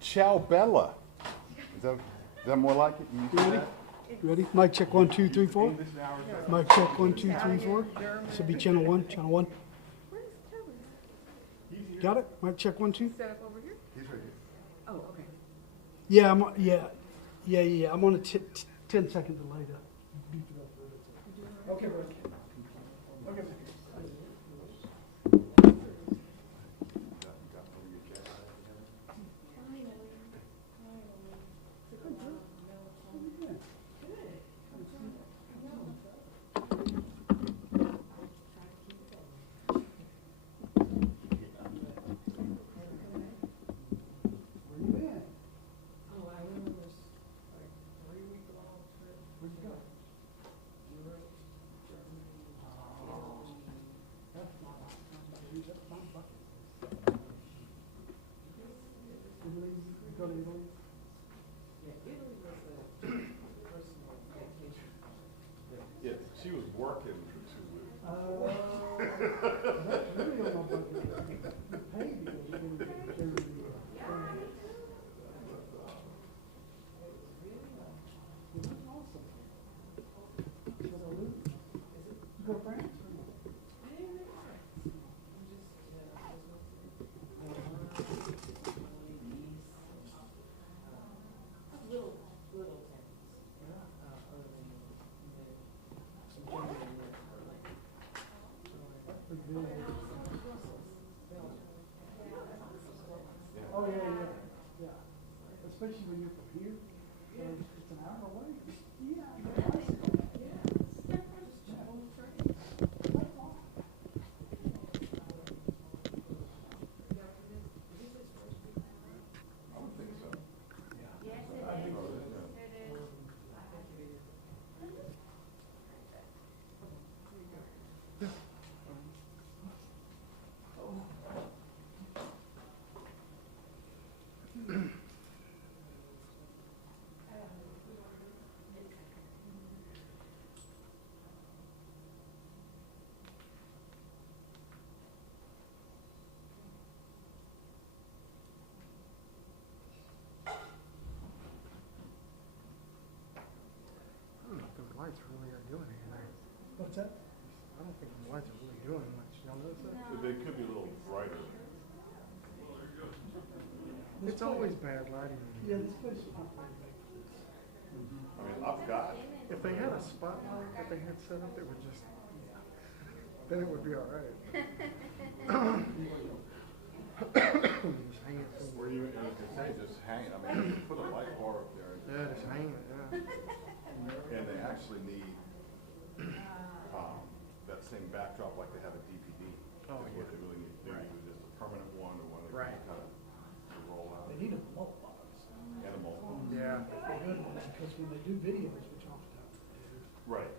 Ciao Bella. Is that more like it? You ready? You ready? Mic check 1, 2, 3, 4. Mic check 1, 2, 3, 4. This will be channel 1. Channel 1. Where's Kevin? Got it? Mic check 1, 2. Set up over here? He's right here. Oh, okay. Yeah, yeah. I'm on a 10-second delay to beep it up. Okay, bro. Okay. Yeah, she was working for 2 weeks. That's really on my bucket list. The pay deal is really carrying me. That's awesome. What I lose? You go to France? Oh yeah. Especially when you're from here, it's an hour away. I would think so. I don't think the lights really are doing anything. What's that? I don't think the lights are really doing much. Y'all notice that? They could be a little brighter. It's always bad lighting. Yeah, this place is not very big. I mean, I've got. If they had a spotlight that they had set up, it would just, then it would be all right. Just hang it somewhere. Where you say just hang it. I mean, you put a light bar up there. Yeah, just hang it, yeah. And they actually need that same backdrop like they have a DVD. Oh, is what yeah. they really need. They Right. need just a permanent one or one that Right. can kind of roll out. They need a malt box. And a mobile. Yeah. They're good ones because when they do videos, which oftentimes they do, Right.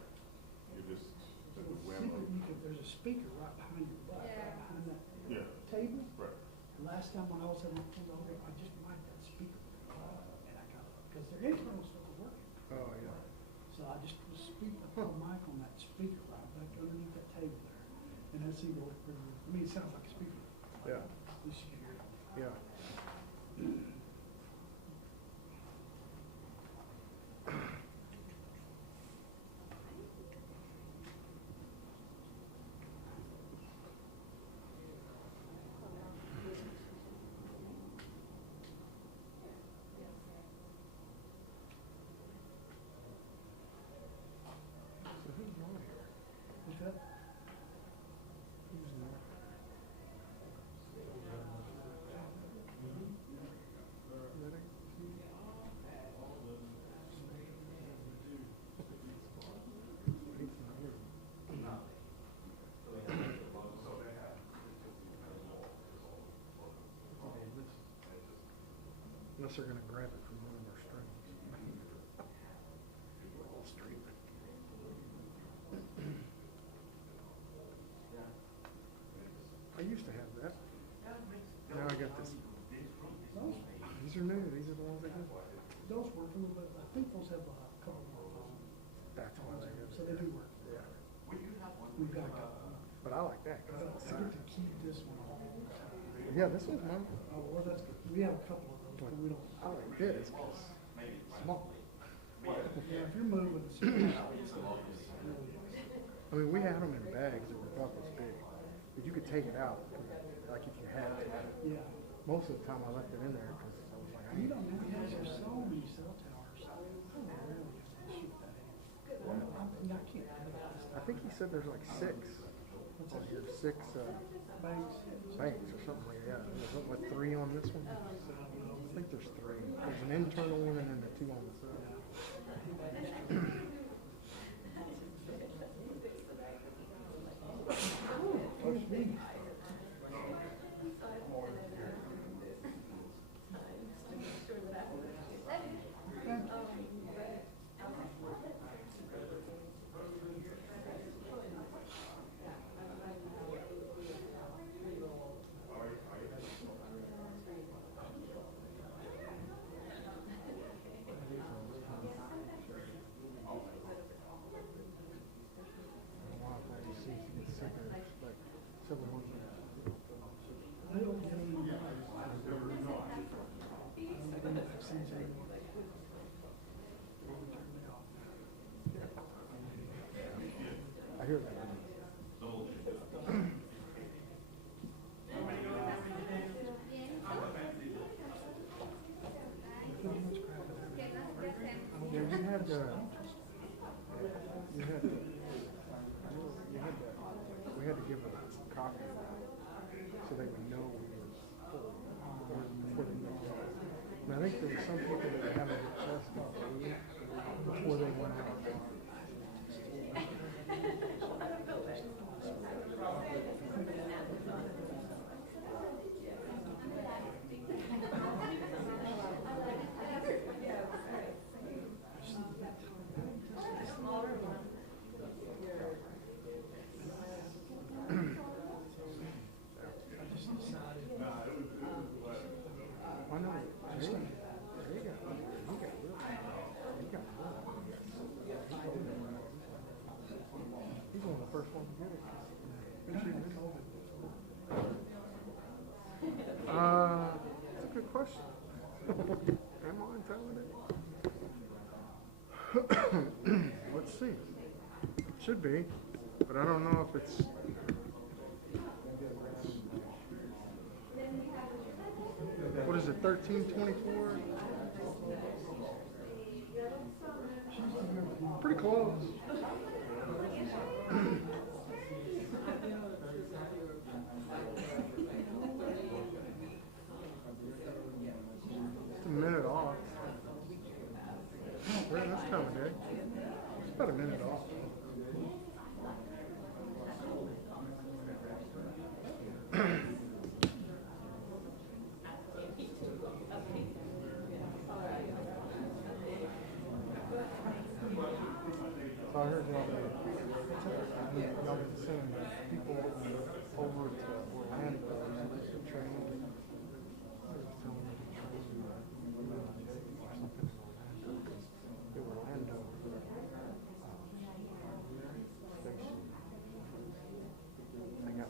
You just at the whim of. there's a speaker right behind your butt, right behind that Yeah. table. Right. The last time when I was at my phone over, I just mic'd that speaker and I got it because their internal stuff was working. Oh, yeah. So I just put a speaker, put a mic on that speaker right back underneath that table there, and that seemed to work pretty good. I mean, it sounds like a speaker. Yeah. At least you can hear it. Yeah. So who's on here? What's that? Who's in there? Ready? He's not here. Unless they're gonna grab it from one of our strings. All streaming. I used to have that. Now I got this. These are new. These are the ones I got. Those work a little bit, I think those have a couple more That's why they got. so they do work. Yeah. We've got a couple. But I like that because I it's get to keep this one all the time. yeah, this one's mine. Oh, well, that's good. We have a couple of those but we don't. I like this, 'cause it's small. Yeah, if you're moving, it's really is. I mean, we had them in bags that were about this big, but you could take it out, like if you had to. Yeah. Most of the time, I left it in there because I was like, I You need don't know, there's so many cell towers. I really have to shoot that in. I can't. I think he said there's like 6. What's On that? here, 6 Banks. banks or something like that. There's something like 3 on this one. I think there's 3. There's an internal one and then the 2 on the side. I hear that. Yeah, you had we had to give them a copy so they would know we were full before they went out. And I think there were some people that were having to test before they went out. I know. He's one of the first ones to get it. That's a good question. Am I intimidated? Let's see. It should be, but I don't know if it's. What is it, 1324? Pretty close. It's a minute off. Right, that's time of day. It's about a minute off. So I heard y'all been sending people over to Orlando to train. Orlando station. I got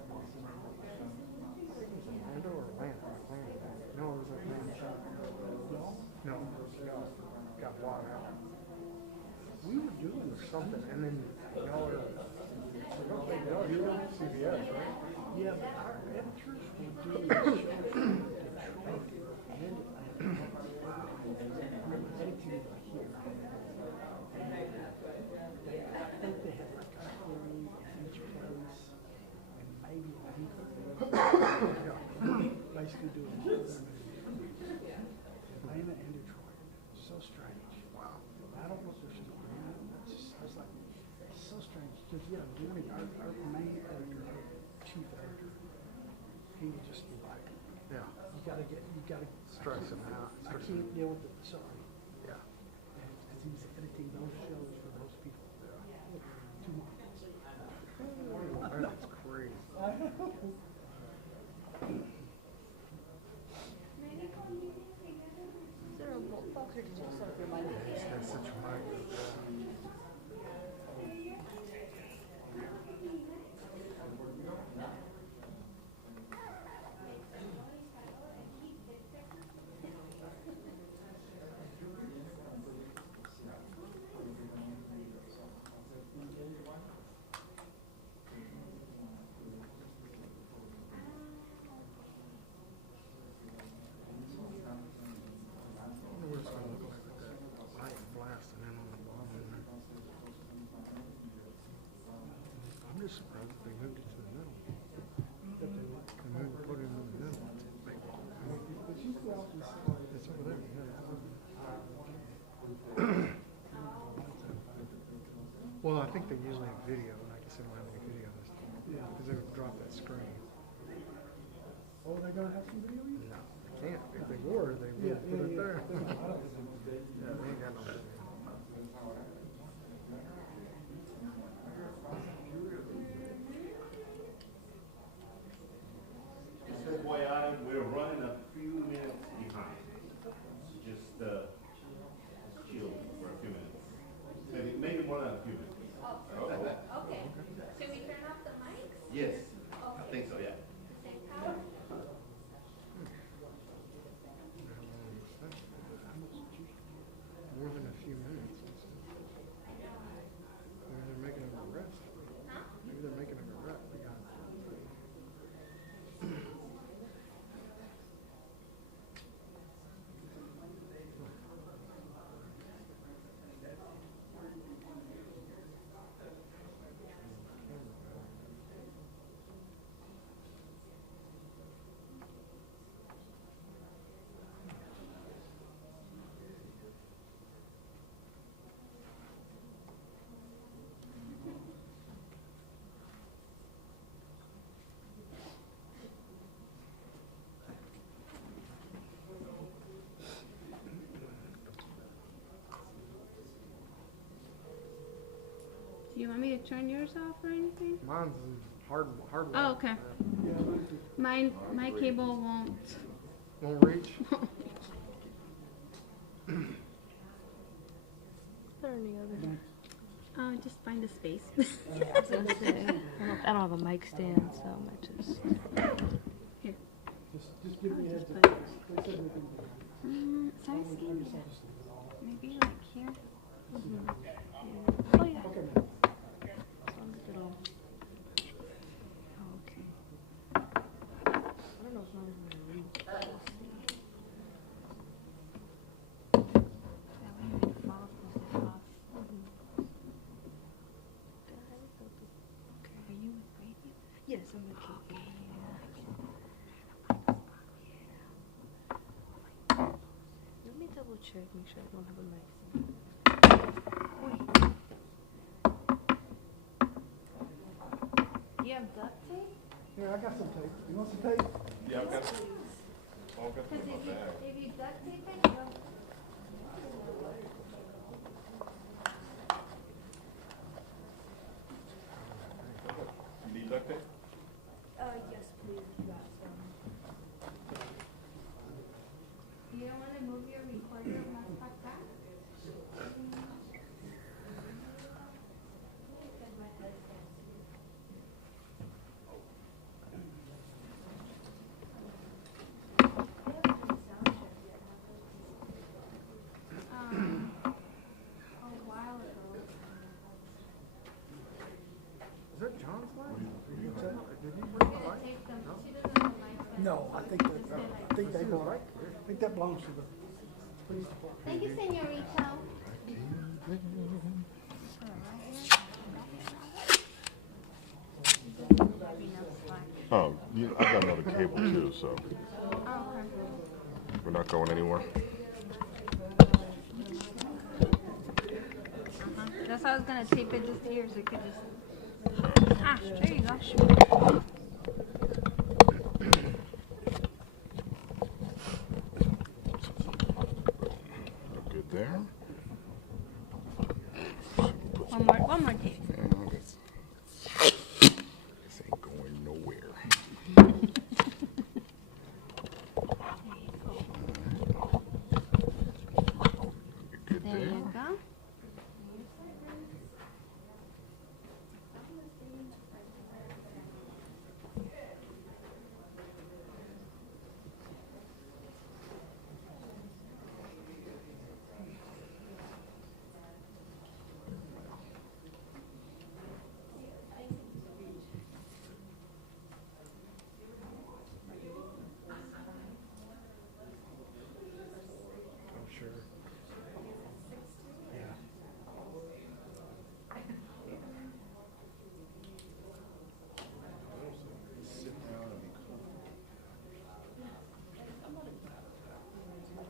Orlando or Atlanta? No, it was Atlanta. No, got water out. We were doing something, and then y'all are CBS, right? Yeah, but our editors will do the show from Detroit and editing here. I think they have like a crew in each place, and maybe a people. Basically doing Atlanta and Detroit. So strange. Wow. I don't know if there's still around. It's like, it's so strange. Because, yeah, Gary, our main editor, our chief editor, he would just be like, Yeah. you gotta Stress him out. I can't deal with it, sorry. Yeah. Because he was editing those shows for those people. Too much. That's crazy. Is there a box or did you just remind me? That's such a mic. think they usually have video, and I guess they don't have any video this time. Yeah. Because they would drop that screen. Oh, they're gonna have some video? No, they can't. If they were, they would put it there. There's a lot of them. Yeah, they ain't got no video. Just FYI, we're running a few minutes behind. So just chill for a few minutes. Maybe more than a few minutes. Okay. Should we turn off the mics? Yes, I think so, yeah. Same power? More than a few minutes. Maybe they're making an arrest. Maybe they're making an arrest. Do you want me to turn yours off or anything? Mine's hard. Oh, okay. My cable won't. Won't reach. Just find a space. I don't have a mic stand, so I might just. Here. Just give me a heads Just up. put They said we can- So I was thinking maybe like here. Oh yeah. Okay, man. As long as it'll. Oh, okay. I don't know if mine's gonna read. That way you can follow this off. Okay, are you with radio? Yes, I'm with KK. Let me double check, make sure I don't have a mic. You have duct tape? Here, I got some tape. You want some tape? Yeah, I've got, all got Because some in my bag. if you duct tape it, you'll. You need duct tape? Yes, please, you got some. You don't want to move your recorder and let's talk back? A while ago. Is that John's light? What's that? Did he bring the light? Take them. She doesn't have a mic stand. No, I think that belongs to the police department. Thank you, señorita. Oh, I got another cable too, so we're not going anywhere. That's how I was gonna tape it just here so it could just. Ah, there you go. Good there. One more tape. This ain't going nowhere. Good There there. you go. I'm sure. Yeah.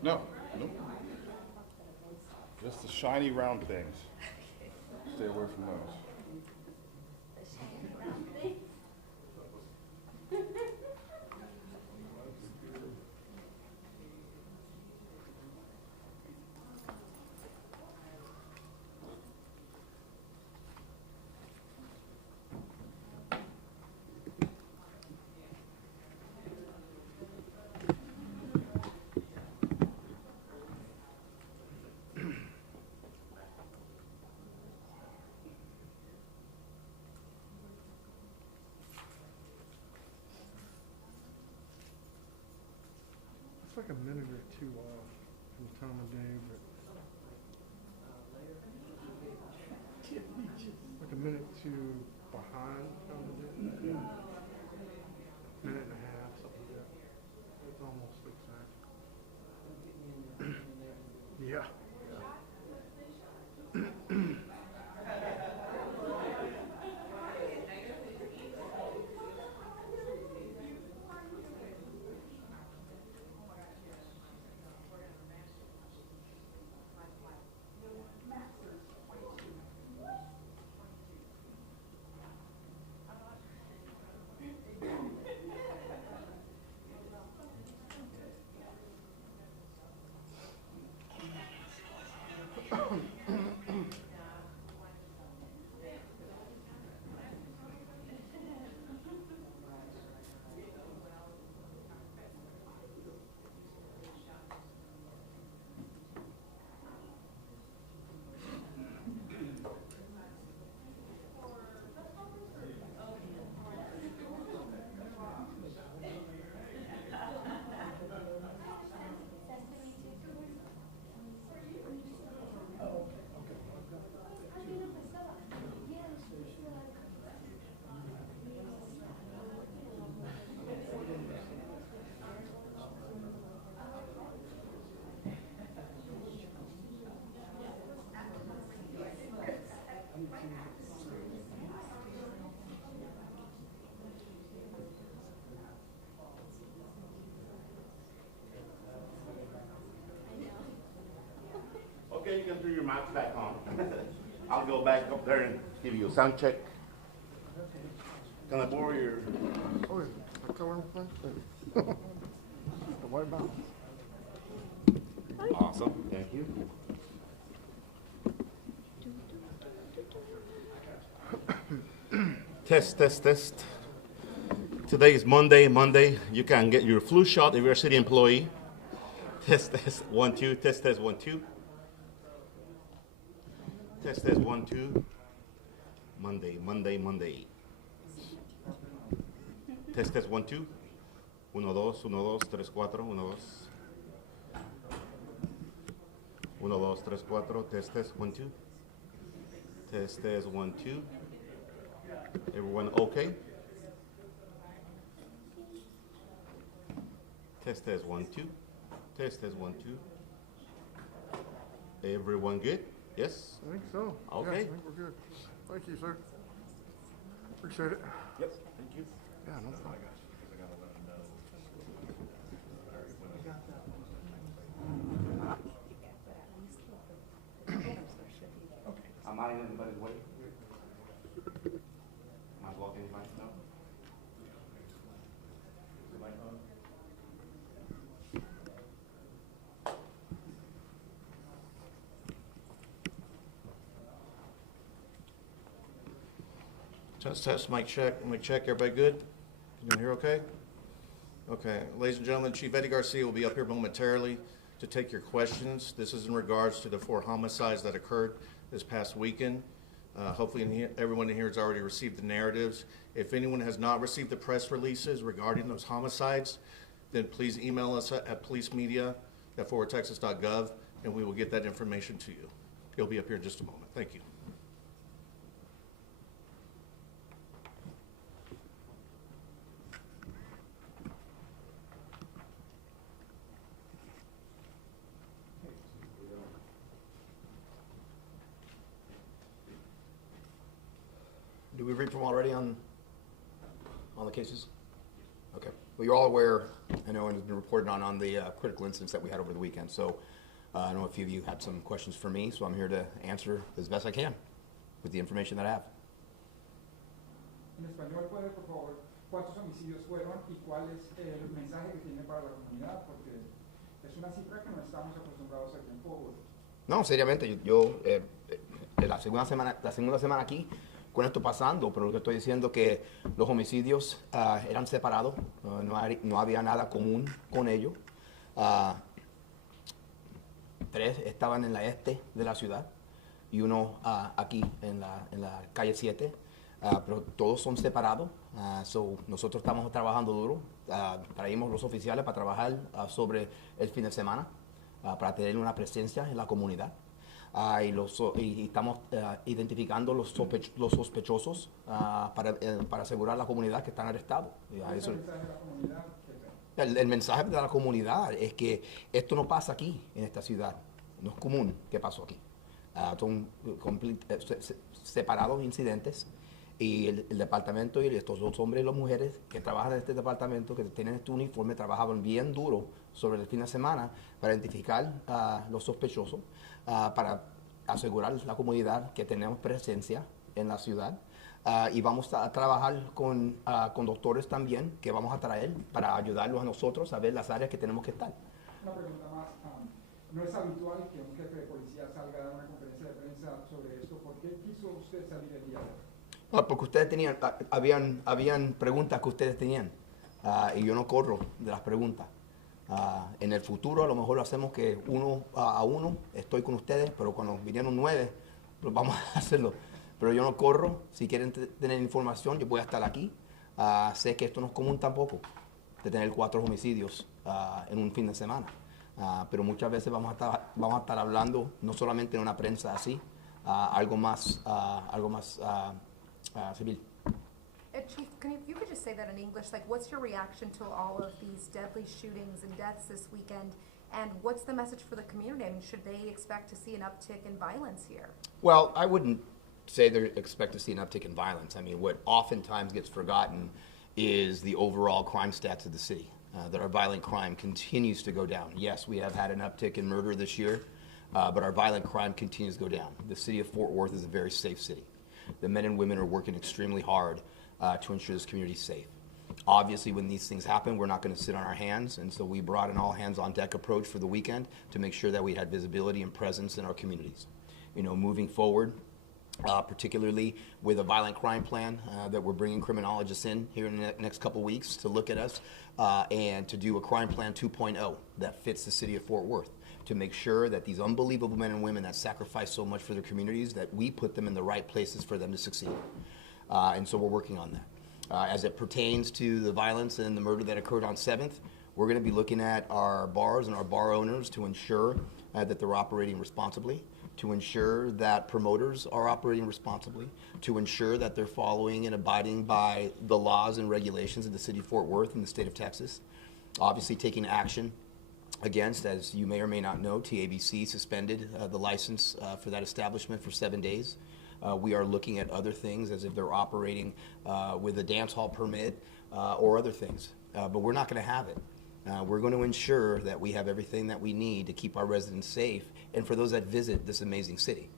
No, nope. Just the shiny round things. Stay away from those. like a minute or two off from the time of day, but like a minute or two behind time of day. Minute and a half, something like that. It's almost exact. Yeah. Okay, you can throw your mics back on. I'll go back up there and give you a sound check. Can I borrow your... Oh, yeah. The color thing? The white balance. Awesome, thank you. Test, test, test. Today is Monday. You can get your flu shot if you're a city employee. Test, test, 1, 2. Test, test, 1, 2. Test, test, 1, 2. Monday. Test, test, 1, 2. 1, 2, 1, 2, 3, 4, 1, 2. 1, 2, 3, 4. Test, test, 1, 2. Test, test, 1, 2. Everyone okay? Test, test, 1, 2. Test, test, 1, 2. Everyone good? Yes? I think so. Okay. Yeah, I think we're good. Thank you, sir. Appreciate it. Yep, thank you. Yeah, no problem. Am I in anybody's way? Am I blocking anybody? No? Is the mic on? Test, mic check, everybody good? You hear okay? Okay, ladies and gentlemen, Chief Eddie Garcia will be up here momentarily to take your questions. This is in regards to the 4 homicides that occurred this past weekend. Hopefully everyone in here has already received the narratives. If anyone has not received the press releases regarding those homicides, then please email us at policemedia@forwardtexas.gov and we will get that information to you. He'll be up here in just a moment. Thank you. Do we read from already on the cases? Okay. Well, you're all aware, I know, and it's been reported on the critical incidents that we had over the weekend. So I know a few of you had some questions for me, so I'm here to answer as best I can with the information that I have. En español, puede, por favor, cuántos homicidios fueron y cuál es el mensaje que tiene para la comunidad, porque es una cifra que no estamos acostumbrados aquí en Forward. No, seriamente, la segunda semana aquí con esto pasando, pero lo que estoy diciendo es que los homicidios eran separados, no había nada común con ellos. 3 estaban en la este de la ciudad y uno aquí en la calle 7, pero todos son separados. Nosotros estamos trabajando duro traímos los oficiales para trabajar sobre el fin de semana, para tener una presencia en la comunidad. Y estamos identificando los sospechosos para asegurar la comunidad que están arrestados. El mensaje de la comunidad es que esto no pasa aquí, en esta ciudad. No es común que pasó aquí. Son separados incidentes y el departamento y estos dos hombres y las mujeres que trabajan en este departamento, que tienen este uniforme, trabajaban bien duro sobre el fin de semana para identificar los sospechosos, para asegurar la comunidad que tenemos presencia en la ciudad. Y vamos a trabajar con doctores también que vamos a traer para ayudarlos a nosotros a ver las áreas que tenemos que estar. Una pregunta más. No es habitual que un jefe de policía salga a dar una conferencia de prensa sobre esto. ¿Por qué quiso usted salir el día de hoy? Porque ustedes tenían, habían preguntas que ustedes tenían y yo no corro de las preguntas. En el futuro a lo mejor lo hacemos que uno a uno, estoy con ustedes, pero cuando vinieron 9, pues vamos a hacerlo. Pero yo no corro. Si quieren tener información, yo voy a estar aquí. Sé que esto no es común tampoco, de tener 4 homicidios en un fin de semana. Pero muchas veces vamos a estar hablando, no solamente en una prensa así, algo más civil. Chief, if you could just say that in English, like what's your reaction to all of these deadly shootings and deaths this weekend? And what's the message for the community? I mean, should they expect to see an uptick in violence here? Well, I wouldn't say they expect to see an uptick in violence. I mean, what oftentimes gets forgotten is the overall crime stats of the city, that our violent crime continues to go down. Yes, we have had an uptick in murder this year, but our violent crime continues to go down. The city of Fort Worth is a very safe city. The men and women are working extremely hard to ensure this community is safe. Obviously, when these things happen, we're not going to sit on our hands, and so we brought an all-hands-on-deck approach for the weekend to make sure that we had visibility and presence in our communities. You know, moving forward, particularly with a violent crime plan that we're bringing criminologists in here in the next couple weeks to look at us and to do a crime plan 2.0 that fits the city of Fort Worth, to make sure that these unbelievable men and women that sacrifice so much for their communities, that we put them in the right places for them to succeed. And so we're working on that. As it pertains to the violence and the murder that occurred on 7th, we're going to be looking at our bars and our bar owners to ensure that they're operating responsibly, to ensure that promoters are operating responsibly, to ensure that they're following and abiding by the laws and regulations of the city of Fort Worth and the state of Texas. Obviously taking action against, as you may or may not know, TABC suspended the license for that establishment for 7 days. We are looking at other things as if they're operating with a dance hall permit or other things, but we're not going to have it. We're going to ensure that we have everything that we need to keep our residents safe and for those that visit this amazing city.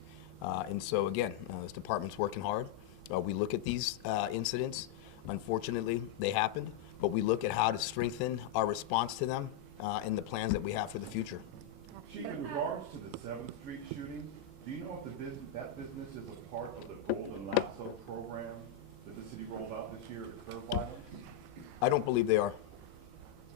And so again, this department's working hard. We look at these incidents. Unfortunately, they happened, but we look at how to strengthen our response to them and the plans that we have for the future. Chief, in regards to the 7th Street shooting, do you know if that business is a part of the Golden Lasso program that the city rolled out this year to curb violence? I don't believe they are.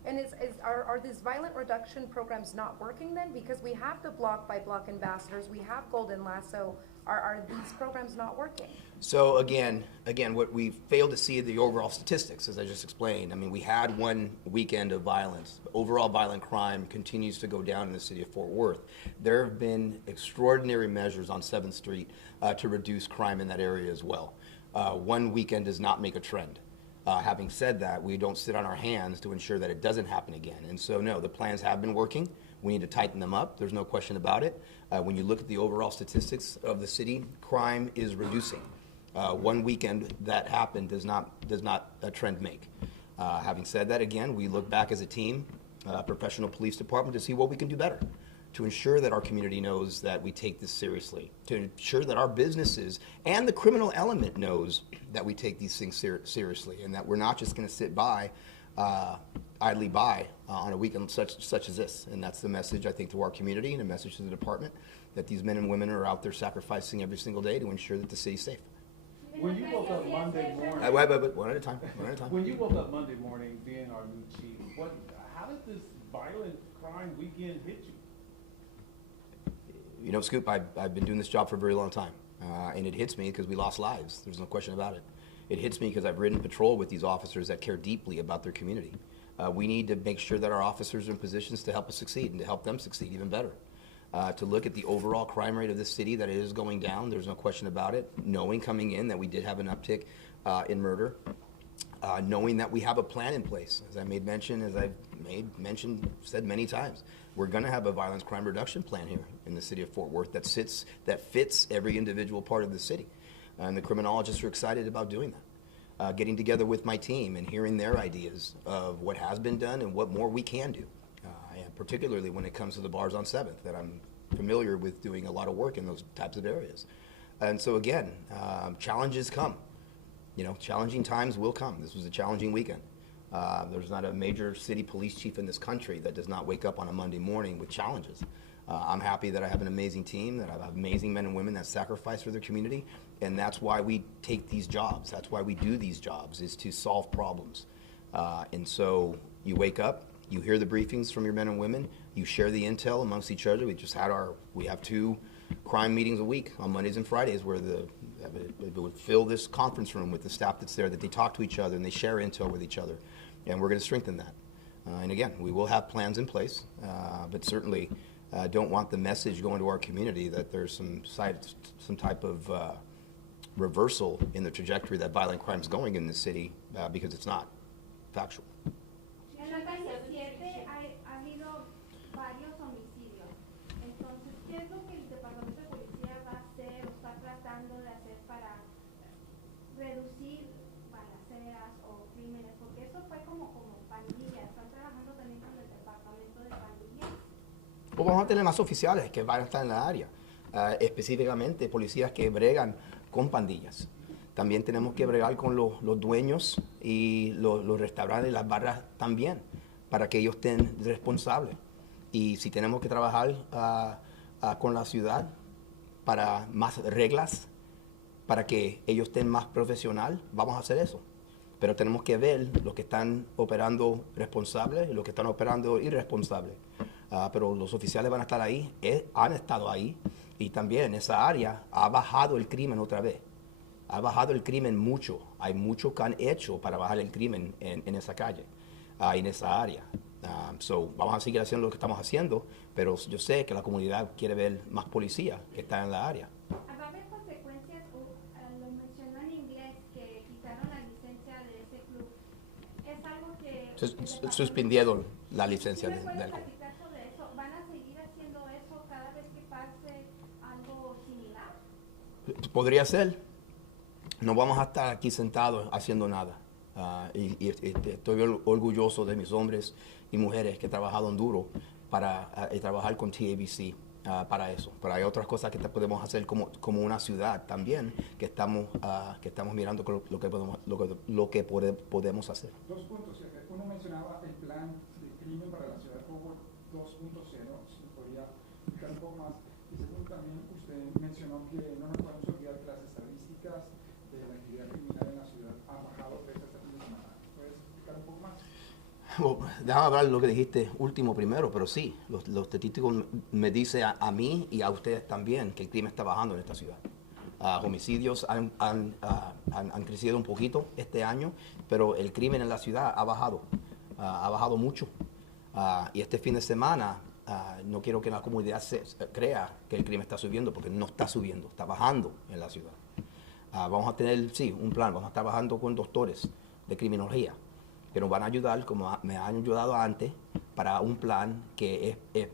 And are these violent reduction programs not working then? Because we have the block by block ambassadors, we have Golden Lasso. Are these programs not working? So again, what we failed to see the overall statistics, as I just explained. I mean, we had one weekend of violence. Overall violent crime continues to go down in the city of Fort Worth. There have been extraordinary measures on 7th Street to reduce crime in that area as well. One weekend does not make a trend. Having said that, we don't sit on our hands to ensure that it doesn't happen again. And so, no, the plans have been working. We need to tighten them up. There's no question about it. When you look at the overall statistics of the city, crime is reducing. One weekend that happened does not a trend make. Having said that, again, we look back as a team, professional police department, to see what we can do better, to ensure that our community knows that we take this seriously, to ensure that our businesses and the criminal element knows that we take these things seriously, and that we're not just going to sit by, idly by on a weekend such as this. And that's the message, I think, to our community and a message to the department, that these men and women are out there sacrificing every single day to ensure that the city's safe. When you woke up Monday morning, Wait, one at a time. when you woke up Monday morning, being our new chief, how did this violent crime weekend hit you? You know, Scoop, I've been doing this job for a very long time, and it hits me because we lost lives. There's no question about it. It hits me because I've ridden patrol with these officers that care deeply about their community. We need to make sure that our officers are in positions to help us succeed and to help them succeed even better. To look at the overall crime rate of this city, that it is going down, there's no question about it, knowing coming in that we did have an uptick in murder, knowing that we have a plan in place. As I've said many times, we're going to have a violence crime reduction plan here in the city of Fort Worth that fits every individual part of the city. And the criminologists are excited about doing that. Getting together with my team and hearing their ideas of what has been done and what more we can do. And particularly when it comes to the bars on 7th, that I'm familiar with doing a lot of work in those types of areas. And so again, challenges come. Challenging times will come. This was a challenging weekend. There's not a major city police chief in this country that does not wake up on a Monday morning with challenges. I'm happy that I have an amazing team, that I have amazing men and women that sacrifice for their community, and that's why we take these jobs. That's why we do these jobs, is to solve problems. And so you wake up, you hear the briefings from your men and women, you share the intel amongst each other. We have 2 crime meetings a week on Mondays and Fridays where it would fill this conference room with the staff that's there, that they talk to each other and they share intel with each other. And we're going to strengthen that. And again, we will have plans in place, but certainly don't want the message going to our community that there's some type of reversal in the trajectory that violent crime is going in the city, because it's not factual. En la calle 7 ha habido varios homicidios. Entonces, ¿qué es lo que el Departamento de Policía va a hacer o está tratando de hacer para reducir balaceras o crímenes? Porque eso fue como pandillas. ¿Están trabajando también con el Departamento de Pandillas? Pues vamos a tener más oficiales que van a estar en la área, específicamente policías que bregan con pandillas. También tenemos que bregar con los dueños y los restaurantes y las barras también, para que ellos estén responsables. Y si tenemos que trabajar con la ciudad para más reglas, para que ellos estén más profesional, vamos a hacer eso. Pero tenemos que ver los que están operando responsables y los que están operando irresponsables. Pero los oficiales van a estar ahí, han estado ahí, y también esa área ha bajado el crimen otra vez. Ha bajado el crimen mucho. Hay mucho que han hecho para bajar el crimen en esa calle, en esa área. Vamos a seguir haciendo lo que estamos haciendo, pero yo sé que la comunidad quiere ver más policía que están en la área. ¿Va a haber consecuencias? Lo mencionó en inglés, que quitaron la licencia de ese club. ¿Es algo que Suspendieron la licencia del club? club. ¿Van a seguir haciendo eso cada vez que pase algo similar? Podría ser. No vamos a estar aquí sentados haciendo nada. Y estoy orgulloso de mis hombres y mujeres que han trabajado duro para trabajar con TABC para eso. Pero hay otras cosas que podemos hacer como una ciudad también, que estamos mirando lo que podemos hacer. 2 puntos. Uno mencionaba el plan de crimen para la ciudad de Fort Worth 2.0, si me podría explicar un poco más. Y segundo, también usted mencionó que no nos podemos olvidar que las estadísticas de la actividad criminal en la ciudad han bajado desde este fin de semana. ¿Puedes explicar un poco más? Bueno, déjame hablar de lo que dijiste último primero, pero sí, los estadísticos me dicen a mí y a ustedes también que el crimen está bajando en esta ciudad. Homicidios han crecido un poquito este año, pero el crimen en la ciudad ha bajado mucho. Y este fin de semana no quiero que la comunidad crea que el crimen está subiendo, porque no está subiendo, está bajando en la ciudad. Vamos a tener, sí, un plan, vamos a estar trabajando con doctores de criminología que nos van a ayudar, como me han ayudado antes, para un plan que es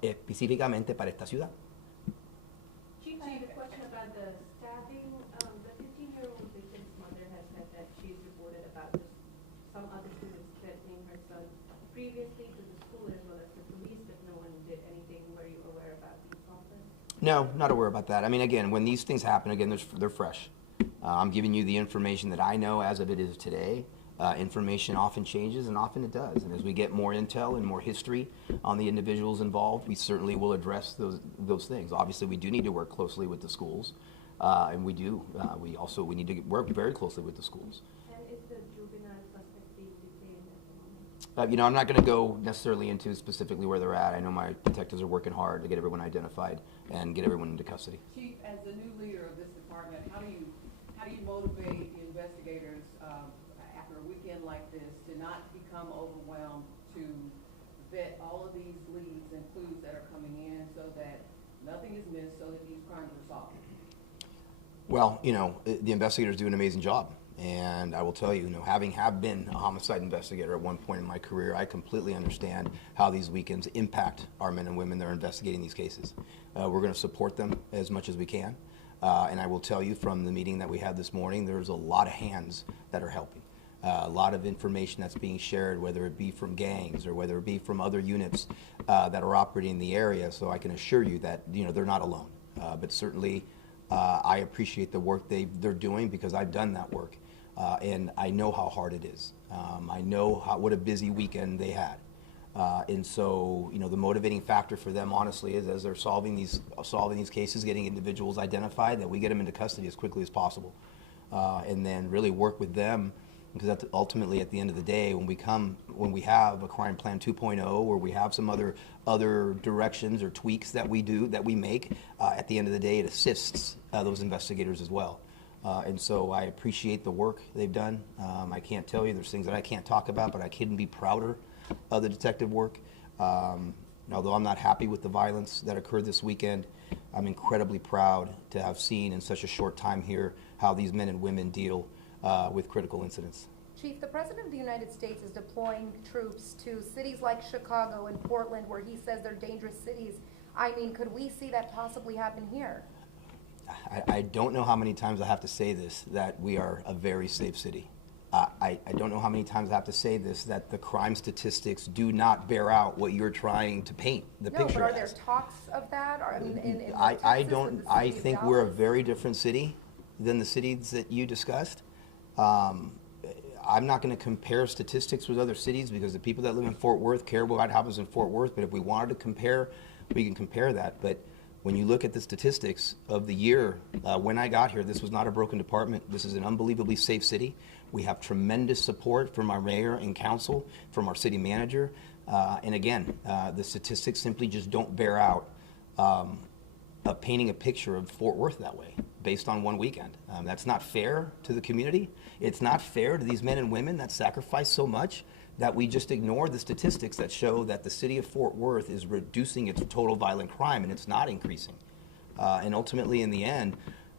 específicamente para esta ciudad. Chief, I have a question about the staffing. The 15-year-old victim's mother has said that she's reported about some other students threatening her son previously to the school as well as the police, but no one did anything. Were you aware about these complaints? No, not aware about that. I mean, again, when these things happen, again, they're fresh. I'm giving you the information that I know as of it is today. Information often changes, and often it does. And as we get more intel and more history on the individuals involved, we certainly will address those things. Obviously, we do need to work closely with the schools, and we do. We need to work very closely with the schools. And is the juvenile suspect being detained at the moment? I'm not going to go necessarily into specifically where they're at. I know my detectives are working hard to get everyone identified and get everyone into custody. Chief, as the new leader of this department, how do you motivate the investigators after a weekend like this to not become overwhelmed, to vet all of these leads and clues that are coming in so that nothing is missed, so that these crimes are solved? Well, the investigators do an amazing job. And I will tell you, having been a homicide investigator at one point in my career, I completely understand how these weekends impact our men and women that are investigating these cases. We're going to support them as much as we can. And I will tell you from the meeting that we had this morning, there's a lot of hands that are helping. A lot of information that's being shared, whether it be from gangs or whether it be from other units that are operating in the area. So I can assure you that they're not alone. But certainly I appreciate the work they're doing because I've done that work. And I know how hard it is. I know what a busy weekend they had. And so, the motivating factor for them, honestly, is as they're solving these cases, getting individuals identified, that we get them into custody as quickly as possible. And then really work with them, because that's ultimately, at the end of the day, when we have a crime plan 2.0, or we have some other directions or tweaks that we make, at the end of the day, it assists those investigators as well. And so I appreciate the work they've done. I can't tell you, there's things that I can't talk about, but I couldn't be prouder of the detective work. Although I'm not happy with the violence that occurred this weekend, I'm incredibly proud to have seen in such a short time here how these men and women deal with critical incidents. Chief, the President of the United States is deploying troops to cities like Chicago and Portland, where he says they're dangerous cities. I mean, could we see that possibly happen here? I don't know how many times I have to say this, that we are a very safe city. I don't know how many times I have to say this, that the crime statistics do not bear out what you're trying to paint the picture as. No, but are there talks of that? Or, I think we're a very different city than the cities that you discussed. I'm not going to compare statistics with other cities because the people that live in Fort Worth care about what happens in Fort Worth, but if we wanted to compare, we can compare that. But when you look at the statistics of the year, when I got here, this was not a broken department. This is an unbelievably safe city. We have tremendous support from our mayor and council, from our city manager. And again, the statistics simply just don't bear out of painting a picture of Fort Worth that way, based on one weekend. That's not fair to the community. It's not fair to these men and women that sacrifice so much that we just ignore the statistics that show that the city of Fort Worth is reducing its total violent crime, and it's not increasing. And ultimately, in the end,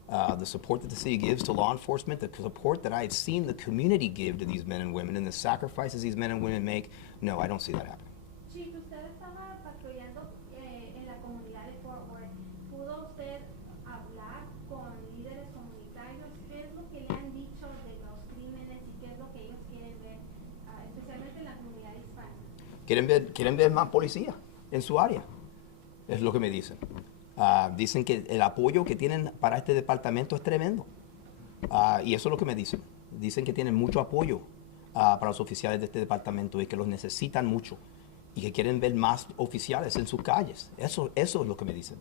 the support that the city gives to law enforcement, the support that I've seen the community give to these men and women, and the sacrifices these men and women make, no, I don't see that happening. Chief, usted estaba patrullando en la comunidad de Fort Worth. ¿Pudo usted hablar con líderes comunitarios? ¿Qué es lo que le han dicho de los crímenes y qué es lo que ellos quieren ver, especialmente en la comunidad hispana? Quieren ver más policía en su área, es lo que me dicen. Dicen que el apoyo que tienen para este departamento es tremendo. Y eso es lo que me dicen. Dicen que tienen mucho apoyo para los oficiales de este departamento y que los necesitan mucho. Y que quieren ver más oficiales en sus calles. Eso es lo que me dicen.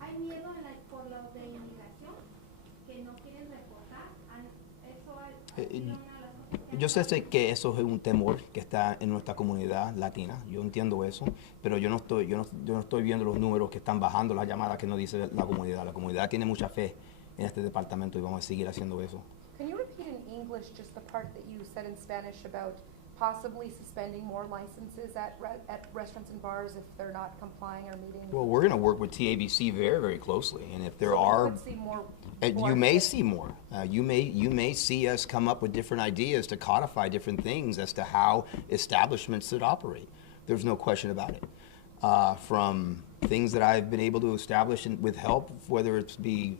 ¿Hay miedo por los de inmigración que no quieren reportar? Yo sé que eso es un temor que está en nuestra comunidad latina, yo entiendo eso, pero yo no estoy viendo los números que están bajando, las llamadas que nos dice la comunidad. La comunidad tiene mucha fe en este departamento y vamos a seguir haciendo eso. Can you repeat in English just the part that you said in Spanish about possibly suspending more licenses at restaurants and bars if they're not complying or meeting? Well, we're going to work with TABC very, very closely, and if there are, you may see more. You may see us come up with different ideas to codify different things as to how establishments should operate. There's no question about it. From things that I've been able to establish with help, whether it's be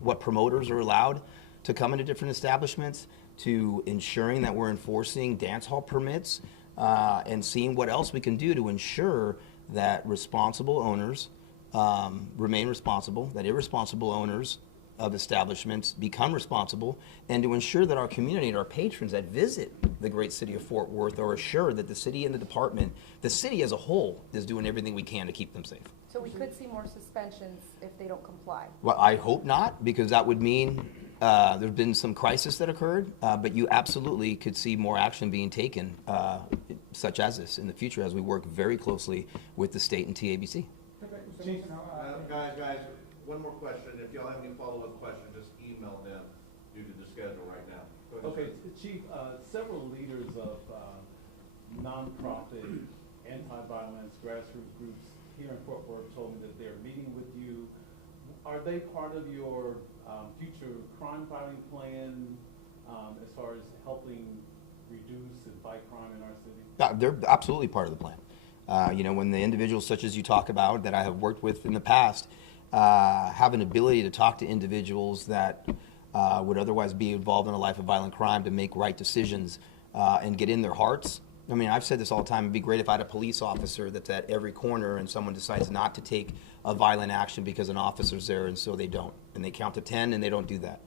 what promoters are allowed to come into different establishments, to ensuring that we're enforcing dance hall permits, and seeing what else we can do to ensure that responsible owners remain responsible, that irresponsible owners of establishments become responsible, and to ensure that our community and our patrons that visit the great city of Fort Worth are assured that the city and the department, the city as a whole, is doing everything we can to keep them safe. So we could see more suspensions if they don't comply? Well, I hope not, because that would mean there's been some crisis that occurred, but you absolutely could see more action being taken, such as this, in the future as we work very closely with the state and TABC. Guys, one more question. If y'all have any follow-up questions, just email them due to the schedule right now. Go Okay, Chief, several leaders of nonprofit, anti-violence, grassroots groups here in Fort Worth told me that they're meeting with you. Are they part of your future crime fighting plan as far as helping reduce and fight crime in our city? They're absolutely part of the plan. You know, when the individuals such as you talk about that I have worked with in the past have an ability to talk to individuals that would otherwise be involved in a life of violent crime to make right decisions and get in their hearts. I mean, I've said this all the time, it'd be great if I had a police officer that's at every corner and someone decides not to take a violent action because an officer's there and so they don't. And they count to 10 and they don't do that.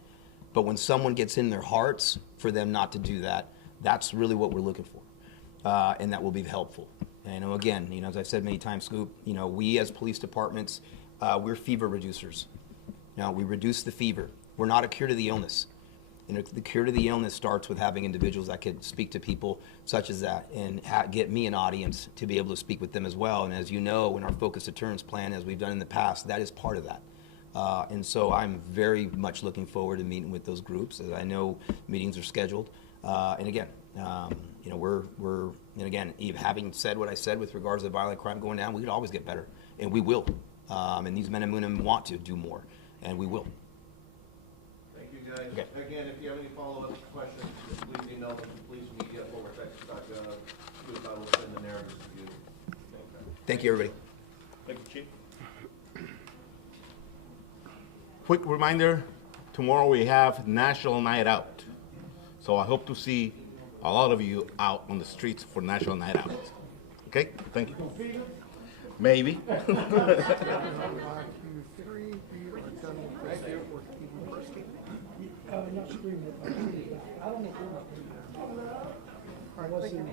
But when someone gets in their hearts for them not to do that, that's really what we're looking for. And that will be helpful. And again, you know, as I've said many times, Scoop, you know, we as police departments, we're fever reducers. Now, we reduce the fever. We're not a cure to the illness. And the cure to the illness starts with having individuals that could speak to people such as that and get me an audience to be able to speak with them as well. And as you know, in our focused deterrence plan, as we've done in the past, that is part of that. And so I'm very much looking forward to meeting with those groups, as I know meetings are scheduled. And again, you know, and again, having said what I said with regards to violent crime going down, we could always get better, and we will. And these men and women want to do more, and we will. Thank you, guys. Okay. Again, if you have any follow-up questions, please email them to policemedia@forwartexas.gov. I will send the narratives to you. Okay. Thank you, everybody. Thank you, Chief. Quick reminder, tomorrow we have National Night Out. So I hope to see a lot of you out on the streets for National Night Out. Okay, thank you. Maybe. Not screened it. I don't know if we're not. I wasn't.